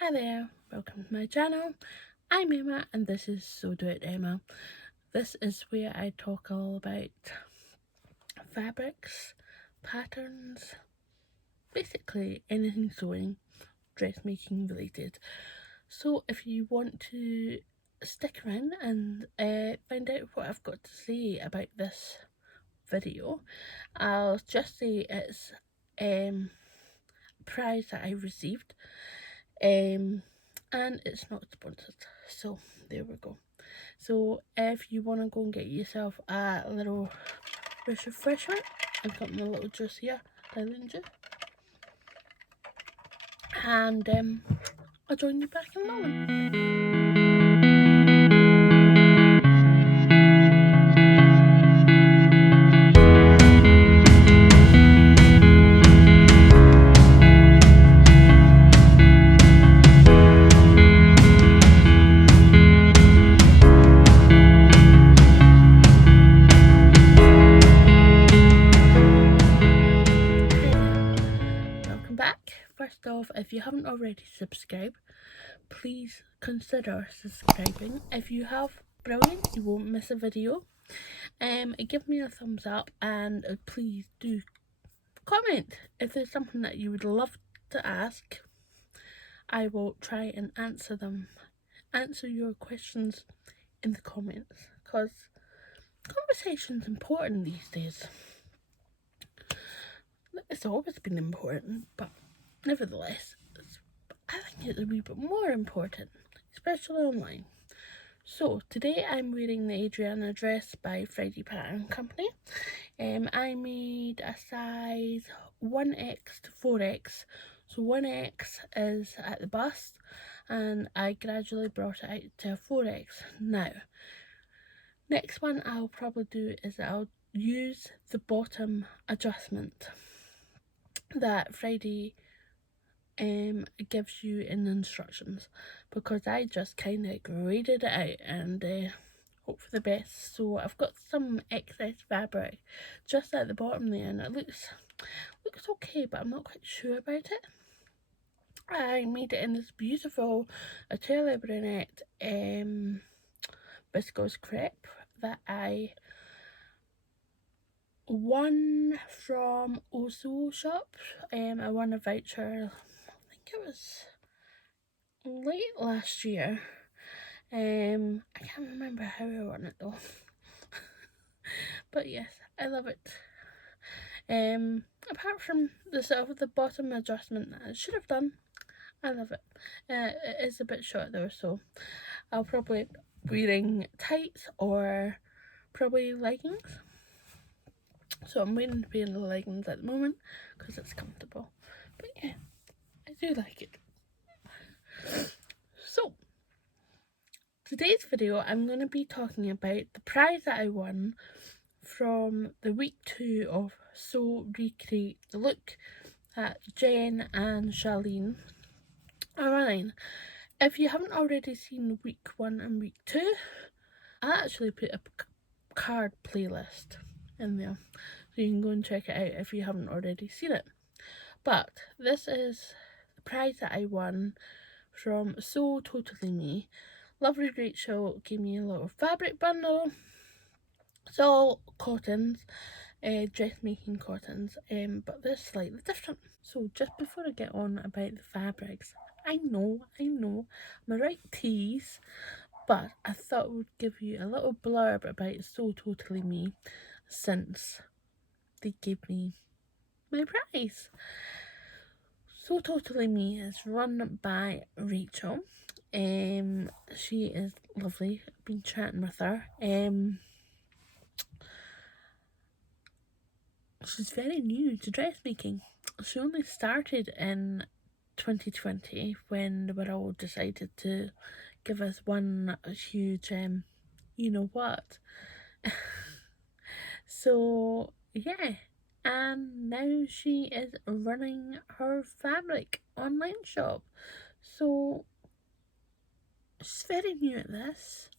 Hi there, welcome to my channel. I'm Emma and this is So Do It Emma. This is where I talk all about fabrics, patterns, basically anything sewing, dressmaking related. So if you want to stick around and find out what I've got to say about this video, I'll just say it's a prize that I received. And it's not sponsored, so there we go. So if you want to go and get yourself a little refreshment, I've got my little juice here, diluting juice, and I'll join you back in a moment. Welcome back. First off, if you haven't already subscribed, please consider subscribing. If you have, brilliant, you won't miss a video. Give me a thumbs up and please do comment if there's something that you would love to ask. I will try and answer your questions in the comments, because conversation's important these days. It's always been important, but nevertheless, I think it's a wee bit more important, especially online. So today I'm wearing the Adrianna Dress by Pattern Company. I made a size 1X to 4X. So 1X is at the bust and I gradually brought it out to a 4X. Now, next one I'll probably do is I'll use the bottom adjustment that Friday gives you in the instructions, because I just kind of graded it out and hope for the best. So I've got some excess fabric just at the bottom there, and it looks okay, but I'm not quite sure about it. I made it in this beautiful Atelier Brunette viscose crepe that I won from Oso shop. I won a voucher, I think it was late last year. I can't remember how I won it though. But yes, I love it. Apart from the bottom adjustment that I should have done, I love it. It is a bit short though, so I'll probably be wearing tights or probably leggings. So I'm waiting to be in the leggings at the moment because it's comfortable. But yeah, I do like it. So today's video, I'm going to be talking about the prize that I won from the week 2 of Sew Recreate the Look that Jen and Charlene are running. If you haven't already seen week 1 and week 2, I actually put a card playlist in there, so you can go and check it out if you haven't already seen it. But this is the prize that I won from So Totally Me. Lovely Rachel gave me a little fabric bundle. It's all cottons, dressmaking cottons, but they're slightly different. So just before I get on about the fabrics, I know, I'm a right tease, but I thought I would give you a little blurb about So Totally Me, since they gave me my prize. So Totally Me is run by Rachel. She is lovely. I've been chatting with her. She's very new to dressmaking. She only started in 2020 when they were all decided to give us one huge you know what. So yeah, and now she is running her fabric online shop. So she's very new at this.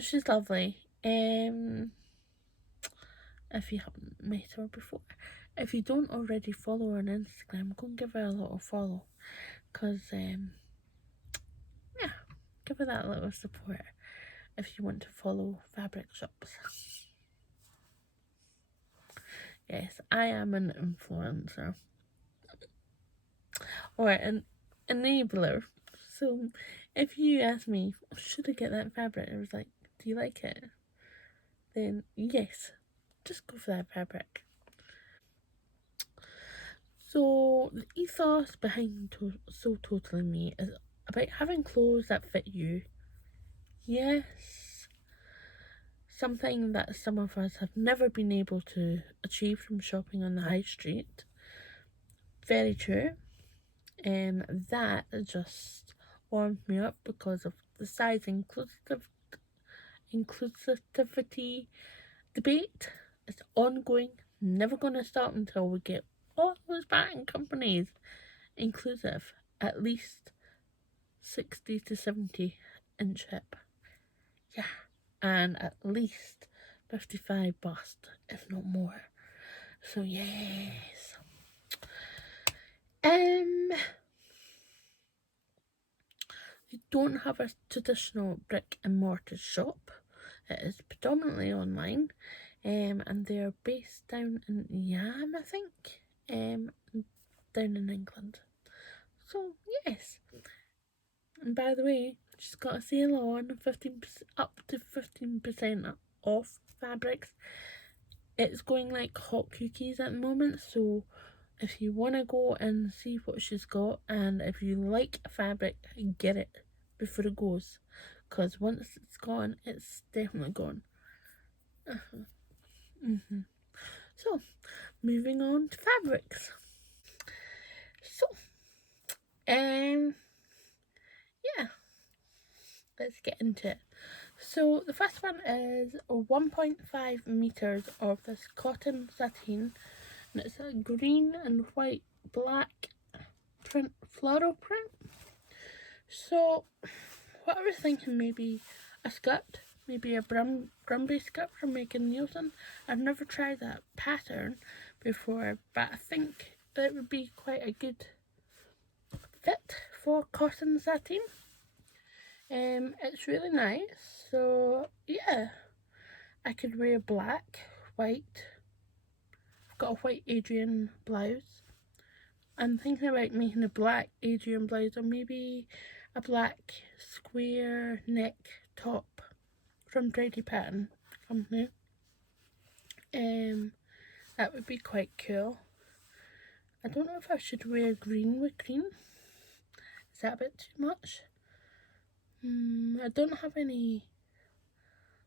She's lovely. If you haven't met her before, if you don't already follow her on Instagram, go and give her a little follow. because yeah, give her that little support if you want to follow fabric shops. Yes, I am an influencer or an enabler. So if you ask me, should I get that fabric? I was like, do you like it? Then yes, just go for that fabric. So the ethos behind So Totally Me is about having clothes that fit you. Yes, something that some of us have never been able to achieve from shopping on the high street. Very true. And that just warmed me up because of the size inclusivity debate. It's ongoing, never going to stop until we get all those pattern companies inclusive, at least 60 to 70 inch hip. Yeah, and at least 55 bust, if not more. So yes. We don't have a traditional brick and mortar shop. It is predominantly online, and they are based down in Yam, I think, down in England. So yes. And by the way, she's got a sale on 15% up to 15% off fabrics. It's going like hot cookies at the moment, so if you want to go and see what she's got, and if you like a fabric, get it before it goes, because once it's gone, it's definitely gone. So moving on to fabrics. So yeah, let's get into it. So the first one is 1.5 meters of this cotton sateen, and it's a green and white black print, floral print. So what I was thinking, maybe a skirt, maybe a Brumby skirt from Megan Nielsen. I've never tried that pattern before, but I think it would be quite a good fit for cotton sateen. It's really nice. So yeah, I could wear black, white. I've got a white Adrian blouse. I'm thinking about making a black Adrian blouse, or maybe a black square neck top from Pattern Company. That would be quite cool. I don't know if I should wear green with green. Is that a bit too much? I don't have any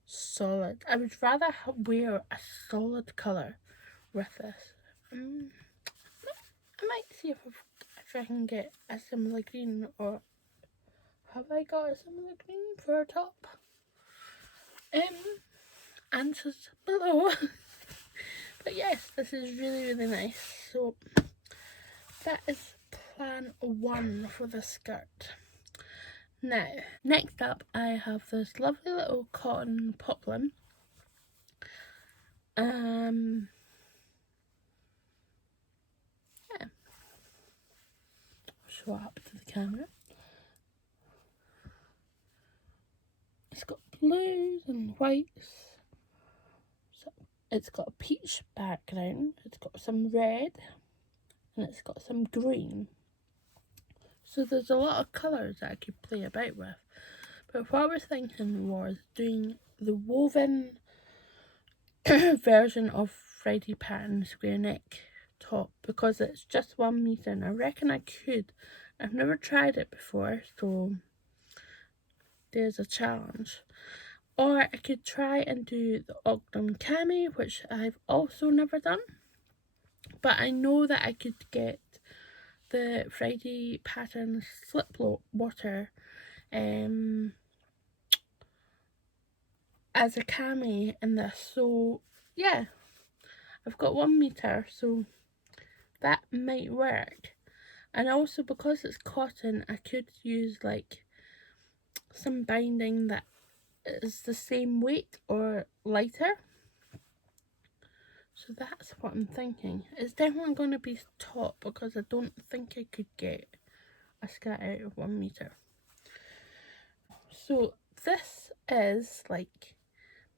solid. I would rather wear a solid colour with this. I might see if I can get a similar green, or have I got a similar green for a top? Answers below. But yes, this is really, really nice. So that is plan 1 for the skirt. Now, next up I have this lovely little cotton poplin. Yeah. Show it up to the camera. It's got blues and whites. So it's got a peach background. It's got some red, and it's got some green. So there's a lot of colours that I could play about with. But what I was thinking was doing the woven version of Friday Pattern square neck top, because it's just 1 meter, and I reckon I could. I've never tried it before, so there's a challenge. Or I could try and do the Ogden cami, which I've also never done. But I know that I could get the Friday Pattern slip water as a cami in this. So yeah, I've got 1 meter, so that might work. And also, because it's cotton, I could use like some binding that is the same weight or lighter. So that's what I'm thinking. It's definitely going to be top, because I don't think I could get a a skirt out of 1 metre. So this is like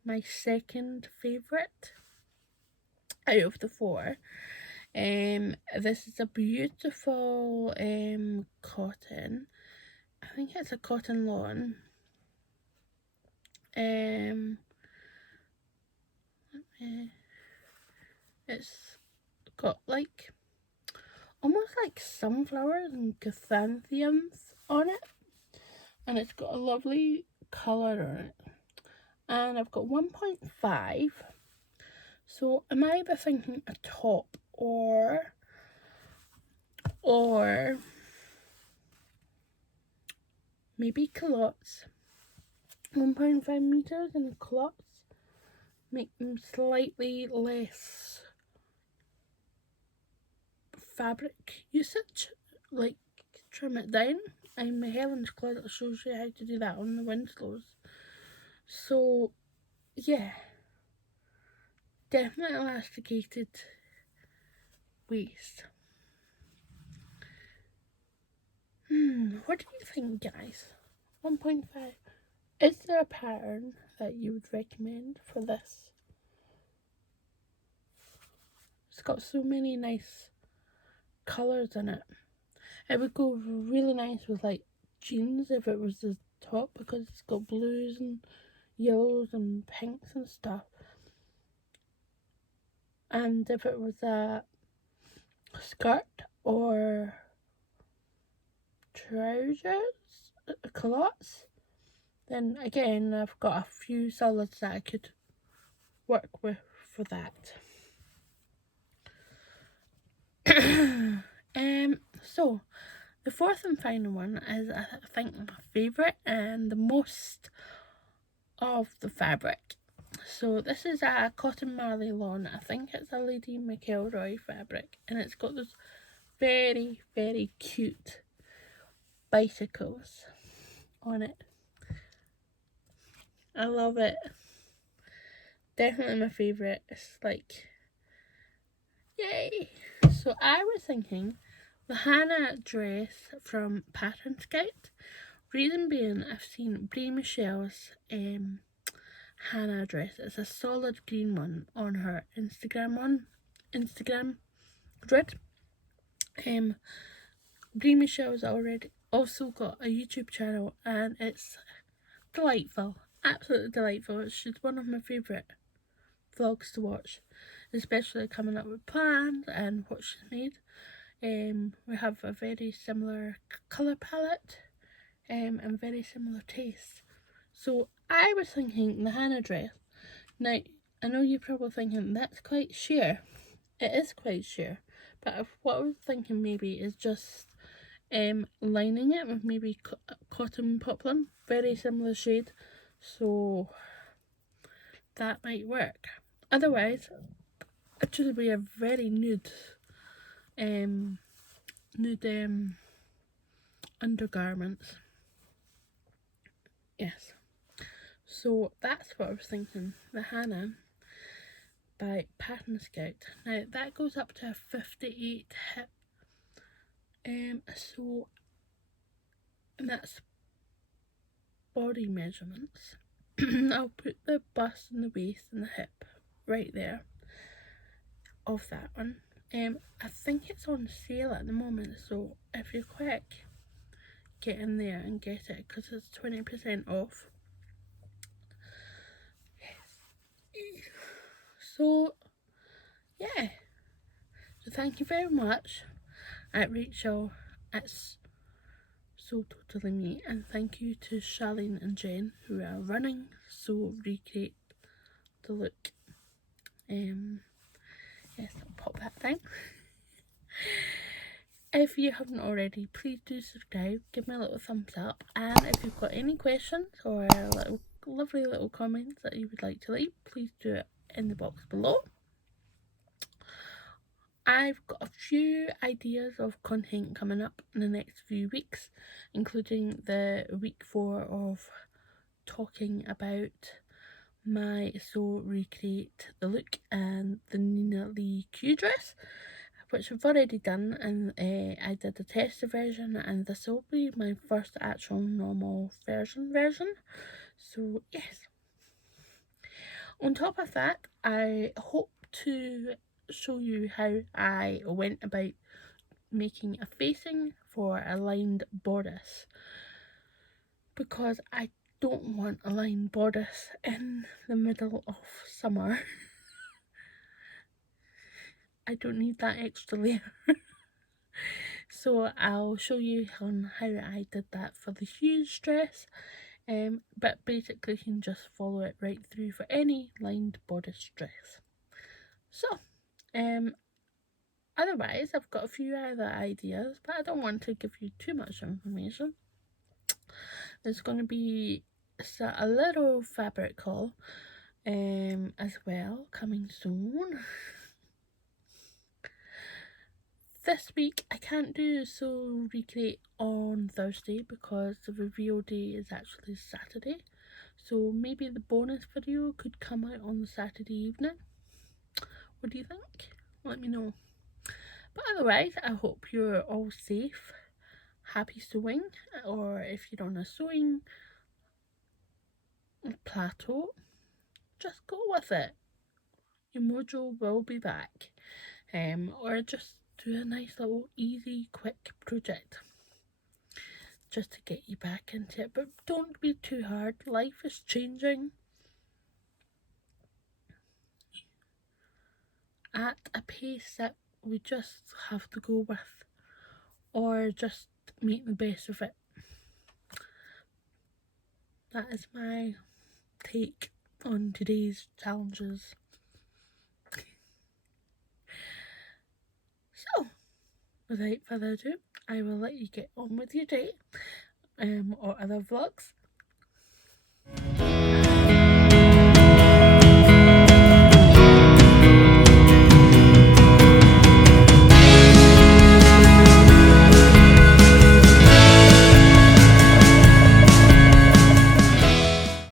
my second favourite out of the 4. This is a beautiful cotton. I think it's a cotton lawn. It's got like almost like sunflowers and chrysanthemums on it, and it's got a lovely colour on it. And I've got 1.5. So am I either thinking a top or maybe culottes? 1.5 metres and culottes make them slightly less fabric usage, like trim it down. And my Helen's Closet shows you how to do that on the Winslows. So yeah, definitely elasticated waist. What do you think, guys? 1.5. Is there a pattern that you would recommend for this? It's got so many nice colours in it. It would go really nice with like jeans if it was the top, because it's got blues and yellows and pinks and stuff. And if it was a skirt or trousers, culottes, then again I've got a few solids that I could work with for that. So the fourth and final one is, I think, my favourite and the most of the fabric. So this is a cotton Marley lawn. I think it's a Lady McElroy fabric, and it's got those very, very cute bicycles on it. I love it. Definitely my favourite. It's like, yay! So I was thinking the HANA dress from Pattern Scout. Reason being, I've seen Brie Michelle's HANA dress. It's a solid green one on her Instagram grid. Brie Michelle's already also got a YouTube channel, and it's delightful, absolutely delightful. She's one of my favourite vlogs to watch, especially coming up with plans and what she's made. We have a very similar colour palette and very similar tastes. So I was thinking the HANA dress. Now, I know you're probably thinking that's quite sheer. It is quite sheer. But what I was thinking maybe is just lining it with maybe cotton poplin. Very similar shade. So that might work. Otherwise, it should be a very nude undergarments. Yes. So that's what I was thinking. The HANA by Pattern Scout. Now that goes up to a 58 hip. And that's body measurements. I'll put the bust and the waist and the hip right there of that one. I think it's on sale at the moment, so if you're quick, get in there and get it, because it's 20% off. Yes. So yeah, so thank you very much at Rachel. It's So Totally Me, and thank you to Charlene and Jen who are running So Recreate the Look. Yes, I'll pop that down. If you haven't already, please do subscribe, give me a little thumbs up, and if you've got any questions or lovely little comments that you would like to leave, please do it in the box below. I've got a few ideas of content coming up in the next few weeks, including the week 4 of talking about my So Recreate the Look and the Nina Lee Q dress. which I've already done, and I did the tester version, and this will be my first actual normal version. So yes. On top of that, I hope to show you how I went about making a facing for a lined bodice, because I don't want a lined bodice in the middle of summer. I don't need that extra layer. So I'll show you on how I did that for the huge dress, but basically you can just follow it right through for any lined bodice dress. So otherwise I've got a few other ideas, but I don't want to give you too much information. There's going to be a little fabric haul as well coming soon. This week I can't do Sew Recreate on Thursday because the reveal day is actually Saturday, so maybe the bonus video could come out on the Saturday evening. What do you think? Let me know. But otherwise, I hope you're all safe, happy sewing, or if you're on a sewing plateau, just go with it. Your mojo will be back. Or just do a nice little easy quick project just to get you back into it, but don't be too hard. Life is changing at a pace that we just have to go with, or just make the best of it. That is my take on today's challenges. So without further ado, I will let you get on with your day, or other vlogs.